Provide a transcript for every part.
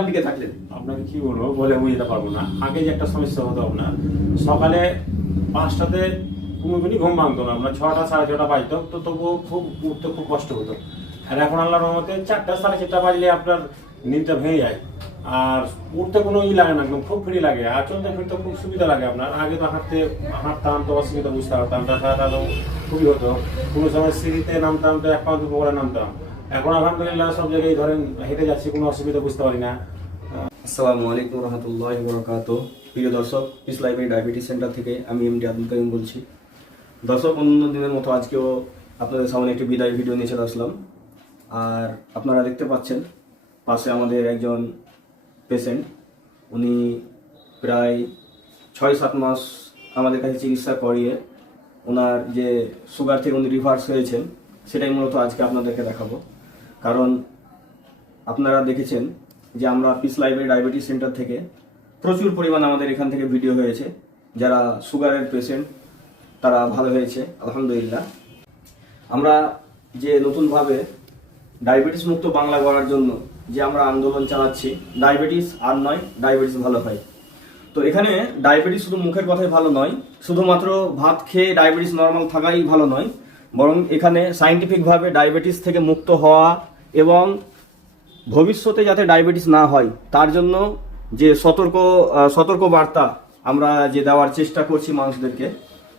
আপনি কে থাকলেন? আপনাকে কি বলবো বলে বুঝতে পারবো না। আগে যে একটা সমস্যা হতো আপনার সকালে 5টাতে কোনোদিনই ঘুম ভাঙতো না, আমরা 6টা 6:30 বাজতো, তো তবুও খুব উঠতে খুব কষ্ট হতো। আর এখন আল্লাহর রহমতে 4টা 4:30 বাজলে আপনার নিদটা ভেঙে যায়, আর উঠতে কোনো লাগে না, একদম খুব ফ্রি লাগে, আর চলতে ফিরতে খুব সুবিধা লাগে আপনার। আগে তো হাঁটতাম তো অসুবিধা বুঝতে পারতাম, রাস্তাটা তো খুবই হতো, কোনো সময় সিঁড়িতে নামতাম তো 1 পা 2 পা করে নামতাম। এখন আলহামদুলিল্লাহ সব জায়গায় ধরেন হেঁটে যাচ্ছি, কোনো অসুবিধা বুঝতে পারি না। আসসালামু আলাইকুম রহমতুল্লাহি ওয়া বারাকাতুহু। প্রিয় দর্শক, পিস লাইব্রেরি ডায়াবেটিস সেন্টার থেকে আমি এমডি আব্দুল কাইম বলছি। দর্শক, অন্য দিনের মতো আজকেও আপনাদের সামনে একটি বিদায় ভিডিও নিয়ে চলে আসলাম। আর আপনারা দেখতে পাচ্ছেন পাশে আমাদের একজন পেশেন্ট, উনি প্রায় 6-7 মাস আমাদের কাছে চিকিৎসা করিয়ে ওনার যে সুগার থেকে উনি রিভার্স হয়েছেন, সেটাই মূলত আজকে আপনাদেরকে দেখাবো। কারণ আপনারা দেখেছেন যে আমরা পিস লাইব্রেরি ডায়াবেটিস সেন্টার থেকে প্রচুর পরিমাণ আমাদের এখান থেকে ভিডিও হয়েছে, যারা সুগারের পেশেন্ট তারা ভালো হয়েছে আলহামদুলিল্লাহ। আমরা যে নতুনভাবে ডায়াবেটিস মুক্ত বাংলা গড়ার জন্য যে আমরা আন্দোলন চালাচ্ছি, ডায়াবেটিস আর নয়, ডায়াবেটিস ভালো হয়। তো এখানে ডায়াবেটিস শুধু মুখের কথাই ভালো নয়, শুধুমাত্র ভাত খেয়ে ডায়াবেটিস নর্মাল থাকাই ভালো নয়, বরং এখানে সায়েন্টিফিকভাবে ডায়াবেটিস থেকে মুক্ত হওয়া এবং ভবিষ্যতে যাতে ডায়াবেটিস না হয় তার জন্য যে সতর্ক বার্তা আমরা যে দেওয়ার চেষ্টা করছি মানুষদেরকে,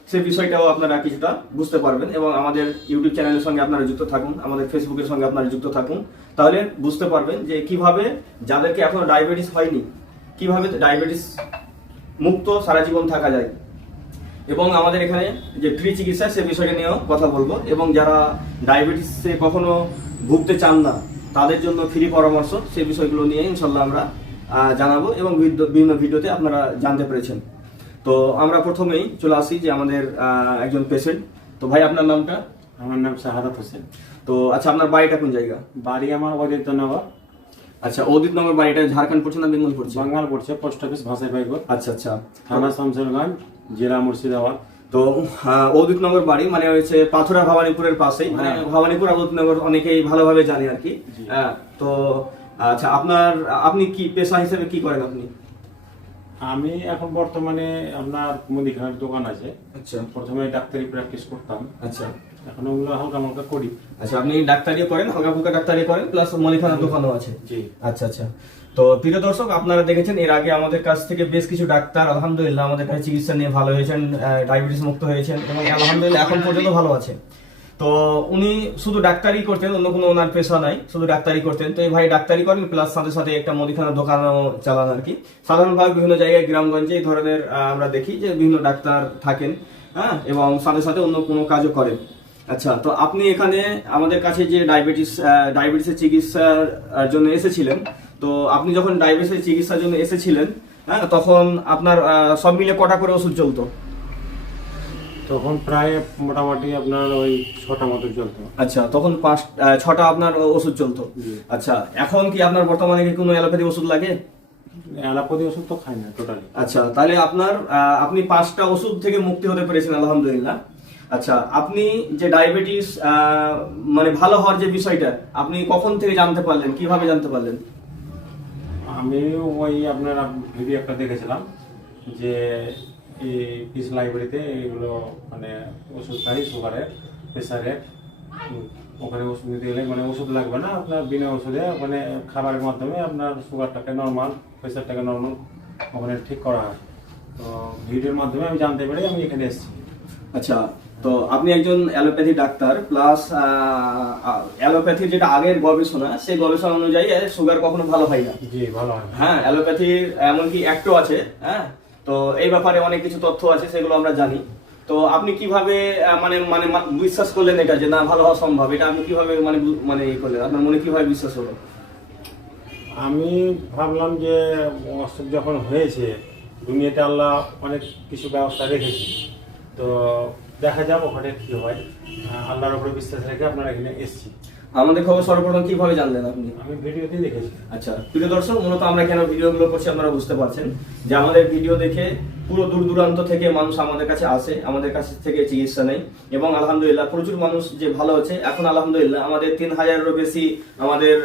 সেই বিষয়টাও আপনারা কিছুটা বুঝতে পারবেন। এবং আমাদের ইউটিউব চ্যানেলের সঙ্গে আপনারা যুক্ত থাকুন, আমাদের ফেসবুকের সঙ্গে আপনারা যুক্ত থাকুন, তাহলে বুঝতে পারবেন যে কিভাবে যাদেরকে এখনো ডায়াবেটিস হয়নি কিভাবে ডায়াবেটিস মুক্ত সারা জীবন থাকা যায়। এবং আমাদের এখানে যে ফ্রি চিকিৎসা সে বিষয়টা নিয়েও কথা বলবো, এবং যারা ডায়াবেটিসে কখনো ভুগতে চান না তাদের জন্য ফ্রি পরামর্শ, সেই বিষয়গুলো নিয়ে ইনশাল্লাহ আমরা জানাবো এবং বিভিন্ন ভিডিওতে আপনারা জানতে পেরেছেন। তো আমরা প্রথমেই চলে আসি যে আমাদের একজন পেশেন্ট। তো ভাই, আপনার নামটা? আমার নাম শাহাদাত হোসেন। তো আচ্ছা, আপনার বাড়িটা কোন জায়গা? বাড়ি আমার অদিত্যনগর। আচ্ছা, অদিতনগর বাড়িটা ঝাড়খণ্ড পড়ছে না বেঙ্গল পড়ছে? বাঙ্গাল পড়ছে, পোস্ট অফিস ভাষাই পাইগর। আচ্ছা আচ্ছা। থানা শামসেরগঞ্জ, জেলা মুর্শিদাবাদ। তো অদিতনগর বাড়ি মানে হচ্ছে পাথুরা ভবানীপুরের পাশেই, মানে ভবানীপুর আর অদিতনগর অনেকেই ভালোভাবে জানে আর কি। তো আচ্ছা, আপনি কি পেশা হিসেবে কি করেন আপনি? আমি এখন বর্তমানে আপনার মুদিখানার দোকান আছে। আচ্ছা। প্রথমে ডাক্তারি প্র্যাকটিস করতাম, আচ্ছা এখন ওগুলো হালকা মালকা করি। আচ্ছা, আপনি ডাক্তারিও করেন, হালকা ফুলকা ডাক্তারি করেন, প্লাস মুদিখানার দোকানও আছে? জি। আচ্ছা আচ্ছা। তো প্রিয় দর্শক, আপনারা দেখেছেন এর আগে আমাদের কাছ থেকে বেশ কিছু ডাক্তার আলহামদুলিল্লাহ আমাদের কাছে চিকিৎসা নিয়ে ভালো হয়েছেন, ডায়াবেটিস মুক্ত হয়েছেন এবং আলহামদুলিল্লাহ এখন পর্যন্ত ভালো আছে। তো উনি শুধু ডাক্তারি করতেন, অন্য কোনো ওনার পেশা নাই, শুধু ডাক্তারি করতেন। তো এই ভাই ডাক্তারি করেন, প্লাস সাথে সাথে একটা মুদিখানার দোকানও চালান আর কি। সাধারণভাবে বিভিন্ন জায়গায় গ্রামগঞ্জে এই ধরনের আমরা দেখি যে বিভিন্ন ডাক্তার থাকেন, এবং সাথে সাথে অন্য কোনো কাজও করেন। আচ্ছা, তো আপনি এখানে আমাদের কাছে যে ডায়াবেটিসের চিকিৎসার জন্য এসেছিলেন, তো আপনি যখন ডায়াবেটিসের চিকিৎসার জন্য এসেছিলেন, তখন আপনার সব মিলে কটা করে ওষুধ চলতো? তখন প্রায় মোটামুটি আপনার ওই 6টা মতো চলতো। আচ্ছা, তখন 5-6টা আপনার ওষুধ চলতো। আচ্ছা, এখন কি আপনার বর্তমানে কি কোনো অ্যালোপ্যাথি ওষুধ লাগে? অ্যালোপ্যাথি ওষুধ তো খাই না টোটালি। আচ্ছা, তাহলে আপনি 5টা ওষুধ থেকে মুক্তি হতে পেরেছেন আলহামদুলিল্লাহ। আচ্ছা, আপনি যে ডায়াবেটিস মানে ভালো হওয়ার যে বিষয়টা আপনি কখন থেকে জানতে পারলেন, কিভাবে জানতে পারলেন? আমি ওই আপনার ভিডিও একটা দেখেছিলাম যে এই পিস লাইব্রেরিতে এগুলো মানে ওষুধ খাই সুগারের, প্রেসারের। ওখানে ওষুধ নিতে গেলে মানে ওষুধ লাগবে না, আপনার বিনা ওষুধে মানে খাবারের মাধ্যমে আপনার সুগারটাকে নর্মাল, প্রেসারটাকে নর্মাল ওখানে ঠিক করা হয়। তো ভিডিওর মাধ্যমে আমি জানতে পেরে আমি এখানে এসেছি। আচ্ছা, তো আপনি একজন অ্যালোপ্যাথি ডাক্তার, প্লাস অ্যালোপ্যাথির যেটা আগের গবেষণা, সেই গবেষণা অনুযায়ী সুগার কখনো ভালো হয় না। জি, ভালো হয়। হ্যাঁ, অ্যালোপ্যাথির এমনকি অ্যাক্টও আছে। তো এই ব্যাপারে অনেক কিছু তথ্য আছে, সেগুলো আমরা জানি। তো আপনি কিভাবে মানে মানে বিশ্বাস করলেন এটা যে না ভালো হওয়া সম্ভব? এটা আপনি কিভাবে মানে করলেন, আপনার মনে কিভাবে বিশ্বাস হলো? আমি ভাবলাম যে অসুখ যখন হয়েছে, দুনিয়াতে আল্লাহ অনেক কিছু ব্যবস্থা রেখেছি, তো দেখা যাক ওখানে কি হয়। আল্লাহর উপরে বিশ্বাস রেখে আপনার এখানে এসেছি। আমাদের খবর সর্বপ্রথম কিভাবে জানলেন আপনি? আমি ভিডিওতেই দেখেছি। আচ্ছা প্রিয় দর্শক, মূলত আমরা কেন ভিডিওগুলো করছি আপনারা বুঝতে পারছেন যে আমাদের ভিডিও দেখে পুরো দূর দূরান্ত থেকে মানুষ আমাদের কাছে আসে, আমাদের কাছ থেকে চিকিৎসা নেয় এবং আলহামদুলিল্লাহ প্রচুর মানুষ যে ভালো হচ্ছে। এখন আলহামদুলিল্লাহ আমাদের 3000-এরও বেশি আমাদের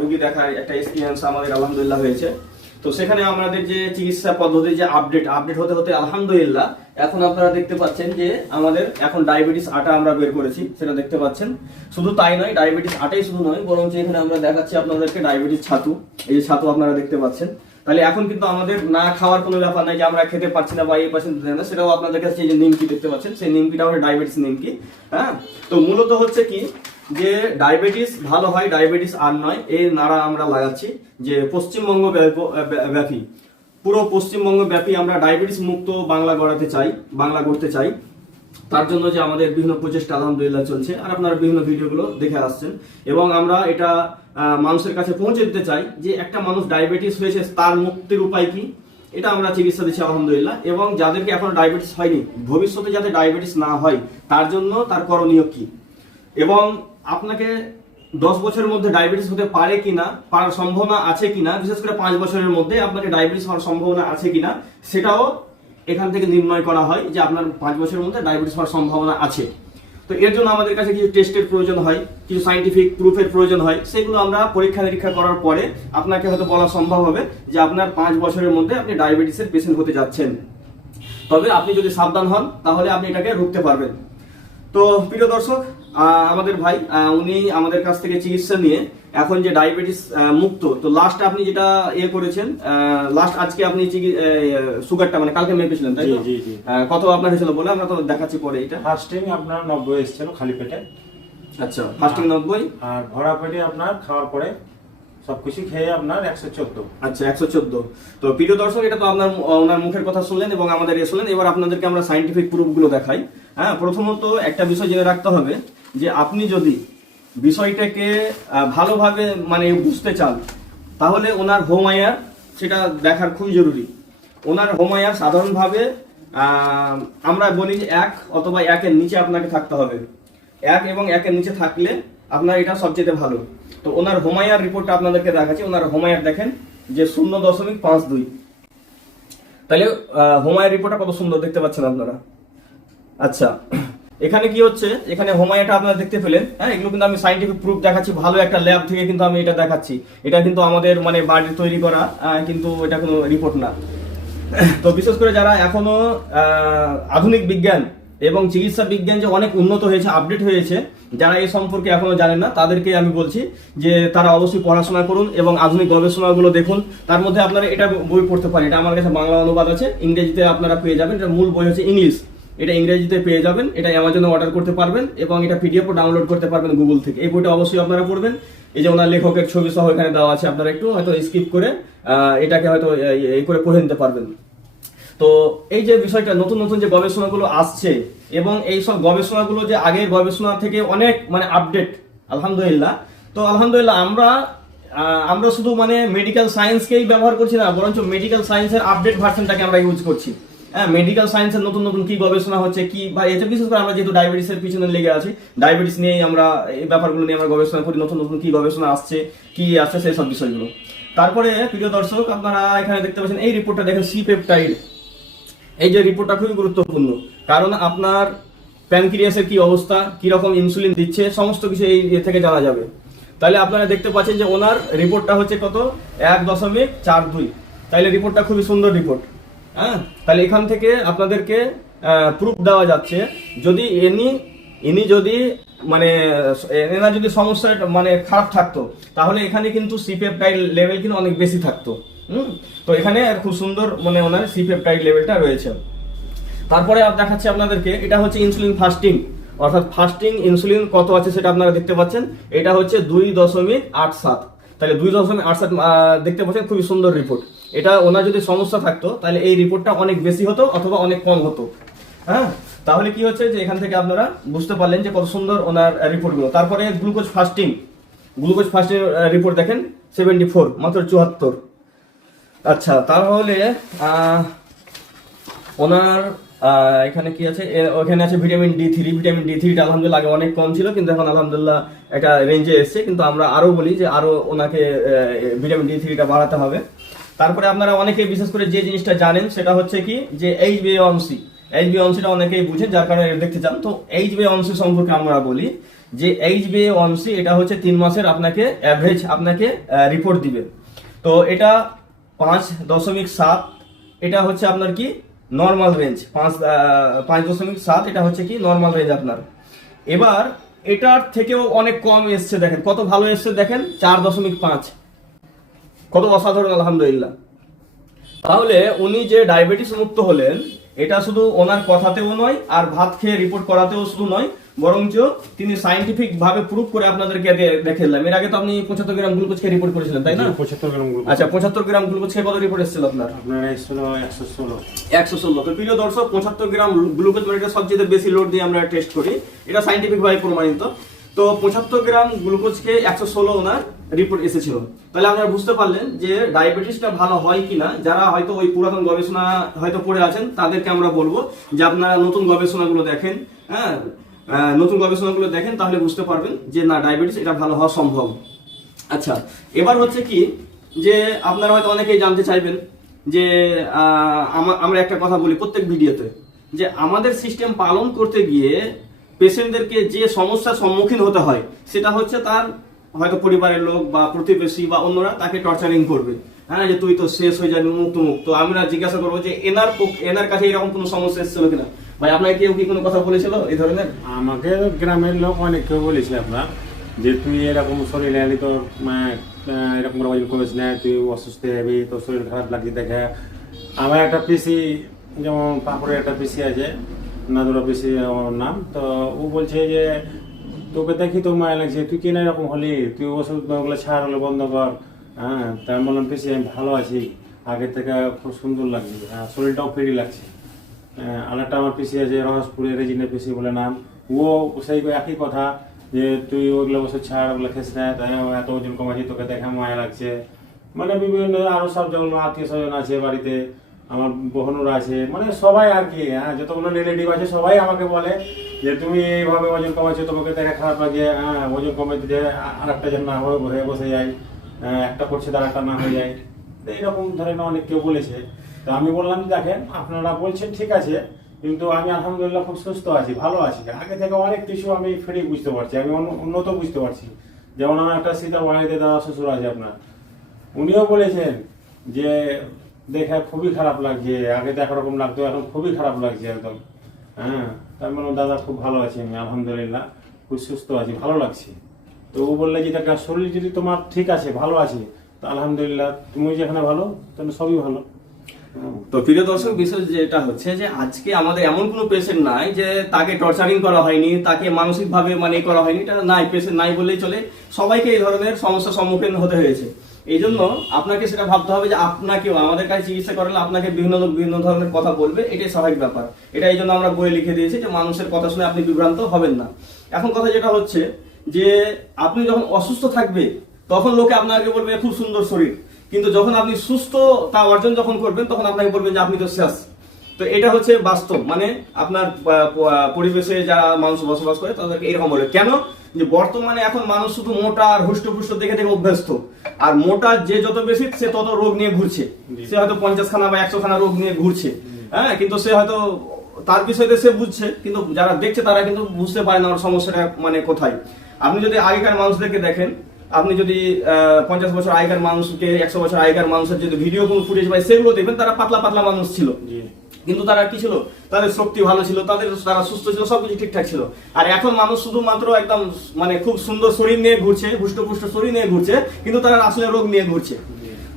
রুগী দেখার একটা এক্সপিরিয়েন্স আমাদের আলহামদুলিল্লাহ হয়েছে। তো সেখানে আমাদের যে চিকিৎসা পদ্ধতির যে আপডেট হতে হতে আলহামদুলিল্লাহ এখন আপনারা দেখতে পাচ্ছেন যে আমাদের এখন ডায়াবেটিস আটা আমরা বের করেছি, সেটা দেখতে পাচ্ছেন। শুধু তাই নয়, ডায়াবেটিস আটাই শুধু নয়, বরং এখানে আমরা দেখাচ্ছি আপনাদেরকে ডায়াবেটিস ছাতু। এই যে ছাতু আপনারা দেখতে পাচ্ছেন। তাহলে এখন কিন্তু আমাদের না খাওয়ার কোনো ব্যাপার নাই যে আমরা খেতে পারছি না বা এই পাচ্ছেন না, সেটাও আপনাদের কাছে এই যে নিমকি দেখতে পাচ্ছেন, সেই নিমকিটা হলো ডায়াবেটিস নিমকি। হ্যাঁ, তো মূলত হচ্ছে কি যে ডায়াবেটিস ভালো হয়, ডায়াবেটিস আর নয়, এই নারা আমরা লাগাচ্ছি যে পশ্চিমবঙ্গ ব্যাপী, পুরো পশ্চিমবঙ্গ ব্যাপী আমরা ডায়াবেটিস মুক্ত বাংলা গড়তে চাই। তার জন্য যে আমাদের বিভিন্ন প্রচেষ্টা আলহামদুলিল্লাহ চলছে, আর আপনারা বিভিন্ন ভিডিওগুলো দেখে আসছেন এবং আমরা এটা মানুষের কাছে পৌঁছে দিতে চাই যে একটা মানুষ ডায়াবেটিস হয়েছে তার মুক্তির উপায় কি, এটা আমরা চিকিৎসা দিচ্ছি আলহামদুলিল্লাহ। এবং যাদেরকে এখন ডায়াবেটিস হয়নি, ভবিষ্যতে যাতে ডায়াবেটিস না হয় তার জন্য তার করণীয় কি, এবং আপনাকে 10 বছরের মধ্যে ডায়াবেটিস হতে পারে কিনা, পারার সম্ভাবনা আছে কিনা, বিশেষ করে 5 বছরের মধ্যে আপনাকে ডায়াবেটিস হওয়ার সম্ভাবনা আছে কিনা, সেটাও এখান থেকে নির্ণয় করা হয় যে আপনার 5 বছরের মধ্যে ডায়াবেটিস হওয়ার সম্ভাবনা আছে। তো এর জন্য আমাদের কাছে কিছু টেস্টের প্রয়োজন হয়, কিছু সাইন্টিফিক প্রুফের প্রয়োজন হয়, সেগুলো আমরা পরীক্ষা নিরীক্ষা করার পরে আপনাকে হয়তো বলা সম্ভব হবে যে আপনার 5 বছরের মধ্যে আপনি ডায়াবেটিসের পেশেন্ট হতে যাচ্ছেন। তবে আপনি যদি সাবধান হন তাহলে আপনি এটাকে রুখতে পারবেন। তো প্রিয় দর্শক, আমাদের ভাই উনি আমাদের কাছ থেকে চিকিৎসা নিয়ে এখন যে ডায়াবেটিস মুক্ত, তো লাস্ট আপনি যেটা করেছেন, লাস্ট আজকে আপনি সুগারটা মানে কালকে মেপেছিলেন তাই তো? জি, জি। কত আপনার হয়েছিল বলে আমরা তো দেখাচ্ছি পরে। এটা ফার্স্টিং আপনার 90 এসেছিল খালি পেটে। আচ্ছা, ফাস্টিং 90, আর ভরা পেটে আপনার খাওয়ার পরে সবকিছু খেয়ে আপনার 114। আচ্ছা 114। তো প্রিয় দর্শক, এটা তো আপনার ওনার মুখের কথা শুনলেন এবং আমাদের শুনলেন। এবার আপনাদেরকে আমরা সাইন্টিফিক প্রুফগুলো দেখাই। হ্যাঁ, প্রথমত একটা বিষয় জেনে রাখতে হবে যে আপনি যদি বিষয়টাকে ভালোভাবে মানে বুঝতে চান তাহলে ওনার হোম আয়ার সেটা দেখার খুবই জরুরি। ওনার হোম আয়ার সাধারণভাবে আমরা বলি যে 1 অথবা 1-এর নিচে আপনাকে থাকতে হবে। 1 এবং 1-এর নিচে থাকলে আপনার এটা সবচেয়ে ভালো। তো ওনার হোম আয়ার রিপোর্টটা আপনাদেরকে দেখাচ্ছি। ওনার হোম আয়ার দেখেন যে 0.52। তাহলে হোম আয়ার রিপোর্টটা কত সুন্দর দেখতে পাচ্ছেন আপনারা। আচ্ছা, এখানে কি হচ্ছে, এখানে হোমায়াটা আপনারা দেখতে পেলেন। হ্যাঁ, এগুলো কিন্তু আমি সাইন্টিফিক প্রুফ দেখাচ্ছি, ভালো একটা ল্যাব থেকে কিন্তু আমি এটা দেখাচ্ছি। এটা কিন্তু আমাদের মানে বাড়ির তৈরি করা, কিন্তু এটা কোনো রিপোর্ট না। তো বিশেষ করে যারা এখনো আধুনিক বিজ্ঞান এবং চিকিৎসা বিজ্ঞান যে অনেক উন্নত হয়েছে, আপডেট হয়েছে, যারা এই সম্পর্কে এখনো জানেন না তাদেরকে আমি বলছি যে তারা অবশ্যই পড়াশোনা করুন এবং আধুনিক গবেষণাগুলো দেখুন। তার মধ্যে আপনারা এটা বই পড়তে পারেন, এটা আমার কাছে বাংলা অনুবাদ আছে, ইংরেজিতে আপনারা পেয়ে যাবেন। এটা মূল বই হচ্ছে ইংলিশ, এটা ইংরেজিতে পেয়ে যাবেন। এটা অ্যামাজনে অর্ডার করতে পারবেন এবং এটা পিডিএফও ডাউনলোড করতে পারবেন গুগল থেকে। এই বইটা অবশ্যই আপনারা পড়বেন। এই যে ওনার লেখকের ছবি সহ এখানে দেওয়া আছে, আপনারা একটু হয়তো স্কিপ করে এটাকে হয়তো এই করে পড়ে নিতে পারবেন। তো এই যে বিষয়টা, নতুন নতুন যে গবেষণাগুলো আসছে এবং এই সব গবেষণাগুলো যে আগের গবেষণা থেকে অনেক মানে আপডেট আলহামদুলিল্লাহ। তো আলহামদুলিল্লাহ আমরা শুধু মানে মেডিকেল সায়েন্সকেই ব্যবহার করছি না, বরঞ্চ মেডিকেল সায়েন্সের আপডেট ভার্সনটাকে আমরা ইউজ করছি। হ্যাঁ, মেডিকেল সায়েন্সের নতুন নতুন কি গবেষণা হচ্ছে কি, বা এটা বিশেষ করে আমরা যেহেতু ডায়াবেটিসের পিছনে লেগে আছি, ডায়াবেটিস নিয়েই আমরা এই ব্যাপারগুলো নিয়ে আমরা গবেষণা করি, নতুন নতুন কি গবেষণা আসছে, কি আসছে সেই সব বিষয়গুলো। তারপরে প্রিয় দর্শক, আপনারা এখানে দেখতে পাচ্ছেন এই রিপোর্টটা দেখেন, সি পেপটাইড। এই যে রিপোর্টটা খুবই গুরুত্বপূর্ণ, কারণ আপনার প্যানক্রিয়াসের কি অবস্থা, কি রকম ইনসুলিন দিচ্ছে, সমস্ত কিছু এই থেকে জানা যাবে। তাহলে আপনারা দেখতে পাচ্ছেন যে ওনার রিপোর্টটা হচ্ছে কত, 1.42। তাইলে রিপোর্টটা খুবই সুন্দর রিপোর্ট। হ্যাঁ, তাহলে এখান থেকে আপনাদেরকে প্রুফ দেওয়া যাচ্ছে যদি ইনি যদি মানে এনার যদি সমস্যা মানে খারাপ থাকতো তাহলে এখানে কিন্তু সিপেপটাইড লেভেল কিন্তু অনেক বেশি থাকতো। তো এখানে খুব সুন্দর মানে ওনার সিপেপটাইড লেভেলটা রয়েছে। তারপরে দেখাচ্ছি আপনাদেরকে, এটা হচ্ছে ইনসুলিন ফাস্টিং, অর্থাৎ ফাস্টিং ইনসুলিন কত আছে সেটা আপনারা দেখতে পাচ্ছেন। এটা হচ্ছে 2.87। তাহলে 2.87 দেখতে পাচ্ছেন, খুবই সুন্দর রিপোর্ট। এটা ওনার যদি সমস্যা থাকতো তাহলে এই রিপোর্টটা অনেক বেশি হতো অথবা অনেক কম হতো। হ্যাঁ, তাহলে কি হচ্ছে যে এখান থেকে আপনারা বুঝতে পারলেন যে কত সুন্দর ওনার রিপোর্টগুলো। তারপরে গ্লুকোজ ফাস্টিং রিপোর্ট দেখেন 74, মাত্র 74। আচ্ছা, তাহলে ওনার এখানে কি আছে, ওখানে আছে ভিটামিন D3। ভিটামিন D3টা আলহামদুলিল্লাহ আগে অনেক কম ছিল, কিন্তু এখন আলহামদুলিল্লাহ একটা রেঞ্জে এসছে। কিন্তু আমরা আরো বলি যে আরো ওনাকে ভিটামিন D3টা বাড়াতে হবে। তারপরে আপনারা অনেকেই বিশেষ করে যে জিনিসটা জানেন সেটা হচ্ছে কি যে HbA1c। HbA1cটা অনেকেই বুঝেন, যার কারণে এটা দেখতে চান। তো HbA1c সম্পর্কে আমরা বলি যে HbA1c এটা হচ্ছে 3 মাসের আপনাকে অ্যাভারেজ আপনাকে রিপোর্ট দিবে। তো এটা 5.7, এটা হচ্ছে আপনার কি নর্মাল রেঞ্জ। 5.7 এটা হচ্ছে কি নর্মাল রেঞ্জ আপনার। এবার এটার থেকেও অনেক কম এসছে, দেখেন কত ভালো এসছে, দেখেন 4.5, কত অসাধারণ আলহামদুলিল্লাহ। তাহলে উনি যে ডায়াবেটিস মুক্ত হলেন, এটা শুধু ওনার কথাতেও নয় আর ভাত খেয়ে রিপোর্ট করাতেও শুধু নয়, বরঞ্চ তিনি সায়েন্টিফিক ভাবে প্রুফ করে আপনাদেরকে দেখালাম। এর আগে তো আপনি 75 গ্রাম গ্লুকোজ খেয়ে রিপোর্ট করেছিলেন, তাই না? 75 গ্রাম গ্লুকোজ। আচ্ছা, 75 গ্রাম গ্লুকোজ খেয়ে কত রিপোর্ট এসেছিল আপনার? আপনার এসেছিল 116। 116। তো প্রিয় দর্শক, 75 গ্রাম গ্লুকোজ মানে এটা সবচেয়ে বেশি লোড দিয়ে আমরা টেস্ট করি, এটা সায়েন্টিফিক ভাবে প্রমাণিত। তো 75 গ্রাম গ্লুকোজকে 116 ওনার রিপোর্ট এসেছিল। তাহলে আপনারা বুঝতে পারলেন যে ডায়াবেটিসটা ভালো হয় কিনা। যারা হয়তো ওই পুরাতন গবেষণা হয়তো পড়ে আছেন তাদেরকে আমরা বলবো যে আপনারা নতুন গবেষণাগুলো দেখেন, হ্যাঁ, নতুন গবেষণাগুলো দেখেন, তাহলে বুঝতে পারবেন যে না, ডায়াবেটিস এটা ভালো হওয়া সম্ভব। আচ্ছা, এবার হচ্ছে কি যে আপনারা হয়তো অনেকেই জানতে চাইবেন যে আমরা একটা কথা বলি প্রত্যেক ভিডিওতে, যে আমাদের সিস্টেম পালন করতে গিয়ে পেশেন্টদেরকে যে সমস্যার সম্মুখীন হতে হয় সেটা হচ্ছে তার হয়তো পরিবারের লোক বা প্রতিবেশী বা অন্যরা তাকে টর্চারিং করবে, হ্যাঁ, যে তুই তো শেষ হয়ে যাবি, মুক্ত মুক্ত। আমরা জিজ্ঞাসা করবো যে এনার কাছে এরকম কোনো সমস্যা এসেছিল কিনা। ভাই, আপনাকে কেউ কি কোনো কথা বলেছিল এই ধরনের? আমাকে গ্রামের লোক অনেক কেউ বলেছে আপনার যে তুই এরকম শরীরে এলি, তোর এরকম করে ওজন কমিস না, তুই অসুস্থ হয়ে যাবি, তোর শরীর খারাপ লাগছে দেখে। আমার একটা পিসি, যেমন পাপড়ের একটা পিসি আছে, নাদুরা পিসি ওর নাম, তো ও বলছে যে তোকে দেখি তো মায়া লাগছে, তুই কেন এরকম হলি, তুই ওষুধ ওগুলো ছাড়, হলে বন্ধ কর। হ্যাঁ, তাই আমি বললাম পিসি আমি ভালো আছি, আগের থেকে খুব সুন্দর লাগছে, হ্যাঁ, শরীরটাও ফ্রি লাগছে। আরেকটা আমার পিসি আছে রহসপুরের রেজিনা পিসি বলে নাম, ও সেই একই কথা যে তুই ওগুলো ওষুধ ছাড়, ওগুলো খেস না, তাই এত ওজন কমাচ্ছি, তোকে দেখা মায়া লাগছে। মানে বিভিন্ন আরো সব যেগুলো আত্মীয় স্বজন আছে বাড়িতে, আমার বোনরা আছে, মানে সবাই আর কি, হ্যাঁ, যতগুলো রিলেটিভ আছে সবাই আমাকে বলে যে তুমি এইভাবে ওজন কমাচ্ছো, তোমাকে দেখা খারাপ লাগে। হ্যাঁ, ওজন কমে দিতে আর একটা যেন না হয়ে বসে যায়, একটা করছে তার একটা না হয়ে যায়, এইরকম ধরনের অনেক কেউ বলেছে। তো আমি বললাম যে দেখেন আপনারা বলছেন ঠিক আছে, কিন্তু আমি আলহামদুলিল্লাহ খুব সুস্থ আছি, ভালো আছি, আগে থেকে অনেক কিছু আমি ফ্রি বুঝতে পারছি, আমি উন্নত বুঝতে পারছি। যেমন আমার একটা সীতা বাড়িতে দাদা শ্বশুর আছে আপনার, উনিও বলেছেন যে দেখে খুবই খারাপ লাগছে, আগে তো একরকম লাগতো, এখন খুবই খারাপ লাগছে একদম। হ্যাঁ, তার মানে দাদা খুব ভালো আছি আমি, আলহামদুলিল্লাহ খুব সুস্থ আছি, ভালো লাগছে। তো ও বললে যে দেখা শরীর যদি তোমার ঠিক আছে, ভালো আছে, তো আলহামদুলিল্লাহ তুমি যেখানে ভালো তাহলে সবই ভালো। তো প্রিয় দর্শক, বিষয় যেটা হচ্ছে যে আজকে আমাদের এমন কোনো পেশেন্ট নাই যে তাকে টর্চারিং করা হয়নি, তাকে মানসিক ভাবে মানে করা হয়নি, এটা নাই, পেশেন্ট নাই বললেই চলে। সবাইকে এই ধরনের সমস্যার সম্মুখীন হতে হয়েছে। এই জন্য আপনাকে সেটা ভাবতে হবে যে আপনাকেও আমাদের কাছে চিকিৎসা করালে আপনাকে বিভিন্ন লোক বিভিন্ন ধরনের কথা বলবে, এটাই স্বাভাবিক ব্যাপার। এটা এই জন্য আমরা বইয়ে লিখে দিয়েছি যে মানুষের কথা শুনে আপনি বিভ্রান্ত হবেন না। এখন কথা যেটা হচ্ছে যে আপনি যখন অসুস্থ থাকবে তখন লোকে আপনাকে বলবে খুব সুন্দর শরীর, কিন্তু যখন আপনি সুস্থ তা অর্জন যখন করবেন তখন আপনাকে বলবেন যে আপনি তো শেষ। তো এটা হচ্ছে বাস্তব, মানে আপনার পরিবেশে যারা মানুষ বসবাস করে তাদেরকে এরকম বলে। কেন? যে বর্তমানে এখন মানুষ শুধু মোটা আর হুষ্টপুষ্ট দেখে দেখে অভ্যস্ত, আর মোটা যে যত বেশি সে তত রোগ নিয়ে ঘুরছে। সে হয়তো 50 খানা বা 100 খানা রোগ নিয়ে ঘুরছে, হ্যাঁ, কিন্তু সে হয়তো তার বিষয়তে সে বুঝছে, কিন্তু যারা দেখছে তারা কিন্তু বুঝতে পারে না ওর সমস্যাটা মানে কোথায়। আপনি যদি আগেকার মানুষদেরকে দেখেন, আপনি যদি 50 বছর আগেকার মানুষকে 100 বছর আগেকার মানুষের যদি ভিডিও কোনো ফুটেজ পাই সেগুলো দেখবেন, তারা পাতলা পাতলা মানুষ ছিল, কিন্তু তারা কি ছিল, তাদের শক্তি ভালো ছিল, তারা সুস্থ ছিল, সবকিছু ঠিকঠাক ছিল। আর এখন মানুষ শুধুমাত্র একদম মানে খুব সুন্দর শরীর নিয়ে ঘুরছে, হুষ্টপুষ্ট শরীর নিয়ে ঘুরছে, কিন্তু তারা আসলে রোগ নিয়ে ঘুরছে।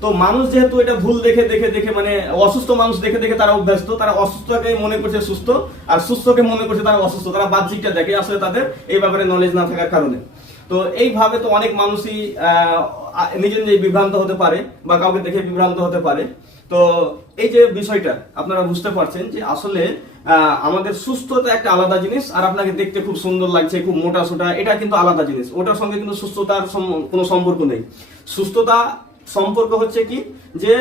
তো মানুষ যেহেতু এটা ভুল দেখে দেখে দেখে মানে অসুস্থ মানুষ দেখে দেখে তারা অভ্যস্ত, তারা অসুস্থকে মনে করছে সুস্থ আর সুস্থকে মনে করছে তারা অসুস্থ, তারা বাহ্যিকটা দেখে, আসলে তাদের এই ব্যাপারে নলেজ না থাকার কারণে। তো এইভাবে তো অনেক মানুষই নিজে নিজে বিভ্রান্ত হতে পারে বা কাউকে দেখে বিভ্রান্ত হতে পারে। তো এই যে বিষয়টা আপনারা বুঝতে পারছেন যে আসলে আমাদের সুস্থতা একটা আলাদা জিনিস, আর আপনাকে দেখতে খুব সুন্দর লাগছে, খুব মোটা সোটা, এটা কিন্তু আলাদা জিনিস। ওটার সঙ্গে কিন্তু সুস্থতার কোনো সম্পর্ক নেই। সুস্থতা সম্পর্ক হচ্ছে কি যে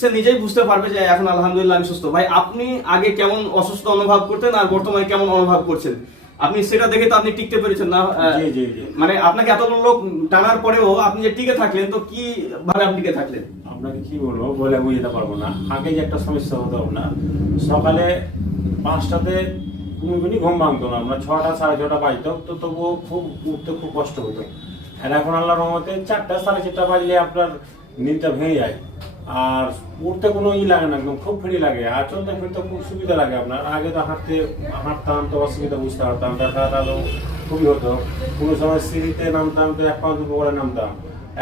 সে নিজেই বুঝতে পারবে যে এখন আলহামদুলিল্লাহ আমি সুস্থ। ভাই আপনি আগে কেমন অসুস্থ অনুভব করতেন আর বর্তমানে কেমন অনুভব করছেন, আপনি সেটা দেখে তো আপনি টিকতে পেরেছেন না। জি জি জি। মানে আপনাকে এতগুলো লোক টানার পরেও আপনি যে টিকে থাকলেন, তো কি ভাবে আপনি টিকে থাকলেন? আপনাকে কি বলবো, বলে বুঝতে পারবো না। আগে যে একটা সমস্যা হতো আপনার, সকালে 5টাতে কোনোদিনই ঘুম ভাঙতো না, আমরা 6টা 6:30 বাজতো, তো তবুও খুব উঠতে খুব কষ্ট হতো। আর এখন আল্লাহর রহমতে 4টা 4:30 বাজলে আপনার নিদটা ভেঙে যায়, আর উঠতে কোনো লাগে না, একদম খুব ফ্রি লাগে, আর চলতে ফিরতে খুব সুবিধা লাগে আপনার। আগে তো হাঁটতাম তো অসুবিধা বুঝতে পারতাম, ব্যথা তো খুবই হতো, কোনো সময় সিঁড়িতে নামতাম তো 1 পা 2 পা করে নামতাম।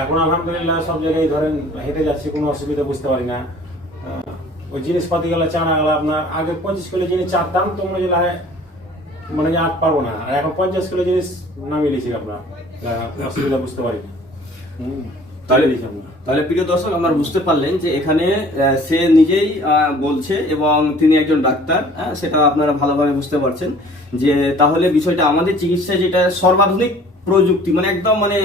এখন আলহামদুলিল্লাহ সব জায়গায় ধরেন হেঁটে যাচ্ছি, কোনো অসুবিধা বুঝতে পারি না। ওই জিনিসপাতি গেলে চানা গেলে আপনার আগে 25 কিলো জিনিস চাপতাম তো মনে হয় মানে আর পারবো না, আর এখন 50 কিলো জিনিস নামিয়ে নিয়েছি আপনার, অসুবিধা বুঝতে পারি না। তাহলে প্রিয় দর্শক, আমরা বুঝতে পারলেন যে এখানে সে নিজেই বলছে এবং তিনি একজন ডাক্তার, সেটা আপনারা ভালোভাবে বুঝতে পারছেন যে তাহলে বিষয়টা আমাদের চিকিৎসায় যেটা সর্বাধুনিক প্রযুক্তি, মানে একদম মানে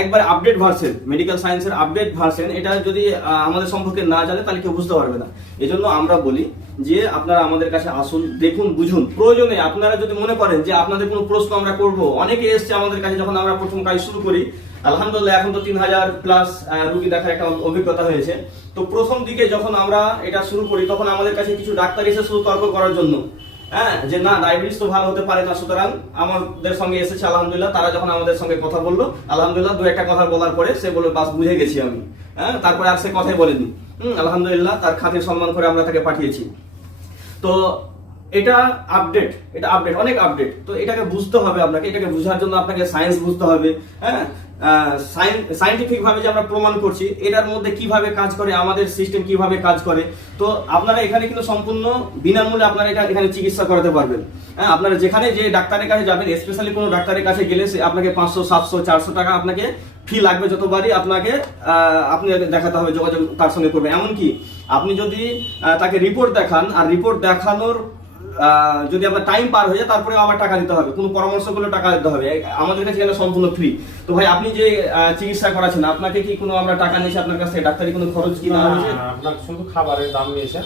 একবার আপডেট ভার্সন, মেডিকেল সায়েন্সের আপডেট ভার্সন, এটা যদি আমাদের সম্পর্কে না জানে তাহলে কেউ বুঝতে পারবে না। এজন্য আমরা বলি যে আপনারা আমাদের কাছে আসুন, দেখুন, বুঝুন। প্রয়োজনে আপনারা যদি মনে করেন যে আপনাদের কোনো প্রশ্ন আমরা করব, অনেকে এসছে আমাদের কাছে যখন আমরা প্রথম কাজ শুরু করি, আলহামদুলিল্লাহ এখন তো 3000+ রুগী দেখার একটা অভিজ্ঞতা হয়েছে। তো প্রথম দিকে যখন আমরা এটা শুরু করি তখন আমাদের কাছে কিছু ডাক্তার এসে শুধু তর্ক করার জন্য, যে না ডায়াবেটিস তো ভালো হতে পারে না, সুতরাং আমাদের সঙ্গে এসেছে আলহামদুলিল্লাহ। তারা যখন আমাদের সঙ্গে কথা বললো, আলহামদুলিল্লাহ 2-1টা কথা বলার পরে সে বললো বাস বুঝে গেছি আমি, তারপরে আর সে কথাই বলেনি। আলহামদুলিল্লাহ তার খাতির সম্মান করে আমরা তাকে পাঠিয়েছি। তো এটা আপডেট, অনেক আপডেট। তো এটাকে বুঝতে হবে আপনাকে, এটাকে বোঝার জন্য আপনাকে সায়েন্স বুঝতে হবে। সায়েন্টিফিক ভাবে যে আমরা প্রমাণ করছি এটার মধ্যে কিভাবে কাজ করে, আমাদের সিস্টেম কিভাবে কাজ করে। তো আপনারা এখানে কিন্তু সম্পূর্ণ বিনামূল্যে আপনারা এখানে চিকিৎসা করাতে পারবেন। আপনারা যেখানে যে ডাক্তারের কাছে যাবেন, স্পেশালি কোনো ডাক্তারের কাছে গেলে আপনাকে 500, 700, 400 টাকা আপনাকে ফি লাগবে, যতবারই আপনাকে আপনি দেখাতে হবে, যোগাযোগ তার সঙ্গে করবেন। এমনকি আপনি যদি তাকে রিপোর্ট দেখান, আর রিপোর্ট দেখানোর যদি আপনার টাইম পার হয়ে যায় তারপরে আবার টাকা দিতে হবে, কোনো পরামর্শ করলে টাকা দিতে হবে। আমাদের কাছে এখানে সম্পূর্ণ ফ্রি। তো ভাই আপনি যে চিকিৎসা করাচ্ছেন, আপনাকে কি কোনো আমরা টাকা নিয়েছি আপনার কাছ থেকে, ডাক্তারি কোনো খরচ কি না হয়েছে? আপনার শুধু খাবারের দাম নিয়েছে,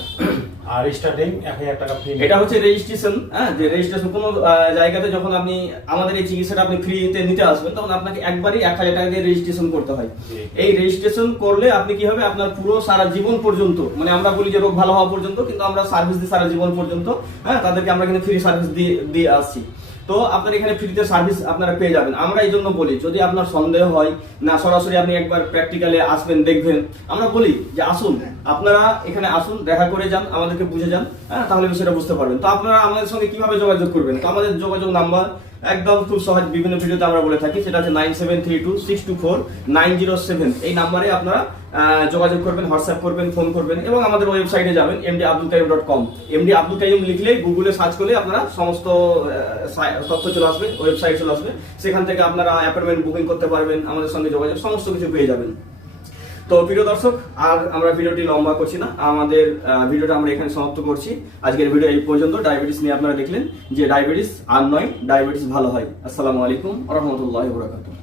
আর স্টার্টিং 1000 টাকা ফ্রি। এটা হচ্ছে রেজিস্ট্রেশন। যে রেজিস্ট্রেশন কোনো জায়গাতে যখন আপনি আমাদের এই চিকিৎসাটা আপনি ফ্রিতে নিতে আসবেন, তখন আপনাকে একবারই 1000 টাকা দিয়ে রেজিস্ট্রেশন করতে হয়। এই রেজিস্ট্রেশন করলে আপনি কি হবে, আপনার পুরো সারা জীবন পর্যন্ত, মানে আমরা বলি যে রোগ ভালো হওয়া পর্যন্ত, কিন্তু আমরা সার্ভিস দিই সারা জীবন পর্যন্ত। তাদেরকে আমরা কিন্তু ফ্রি সার্ভিস দিয়ে আসছি। তো আপনার এখানে ফ্রিতে সার্ভিস আপনারা পেয়ে যাবেন। আমরা এই জন্য বলি, যদি আপনার সন্দেহ হয় না, সরাসরি আপনি একবার প্র্যাকটিক্যালে আসবেন, দেখবেন। আমরা বলি যে আসুন, আপনারা এখানে আসুন, দেখা করে যান, আমাদেরকে বুঝে যান, তাহলে বিষয়টা বুঝতে পারবেন। তো আপনারা আমাদের সঙ্গে কিভাবে যোগাযোগ করবেন? তো আমাদের যোগাযোগ নাম্বার একদম খুব সহজ, বিভিন্ন ভিডিওতে আমরা বলে থাকি, সেটা হচ্ছে 9732624907। এই নাম্বারে আপনারা যোগাযোগ করবেন, হোয়াটসঅ্যাপ করবেন, ফোন করবেন, এবং আমাদের ওয়েবসাইটে যাবেন mdabdulkayyum.com। mdabdulkayyum লিখলেই গুগলে সার্চ করলে আপনারা সমস্ত তথ্য চলে আসবে, ওয়েবসাইট চলে আসবে। সেখান থেকে আপনারা অ্যাপয়েন্টমেন্ট বুকিং করতে পারবেন, আমাদের সঙ্গে যোগাযোগ সমস্ত কিছু পেয়ে যাবেন। তো প্রিয় দর্শক, আর আমরা ভিডিওটি লম্বা করছি না, আমাদের ভিডিওটা আমরা এখানে সমাপ্ত করছি। আজকের ভিডিও এই পর্যন্ত। ডায়াবেটিস নিয়ে আপনারা দেখলেন যে ডায়াবেটিস আর নয়, ডায়াবেটিস ভালো হয়। আসসালামু আলাইকুম ওয়া রাহমাতুল্লাহি ওয়া বারাকাতুহু।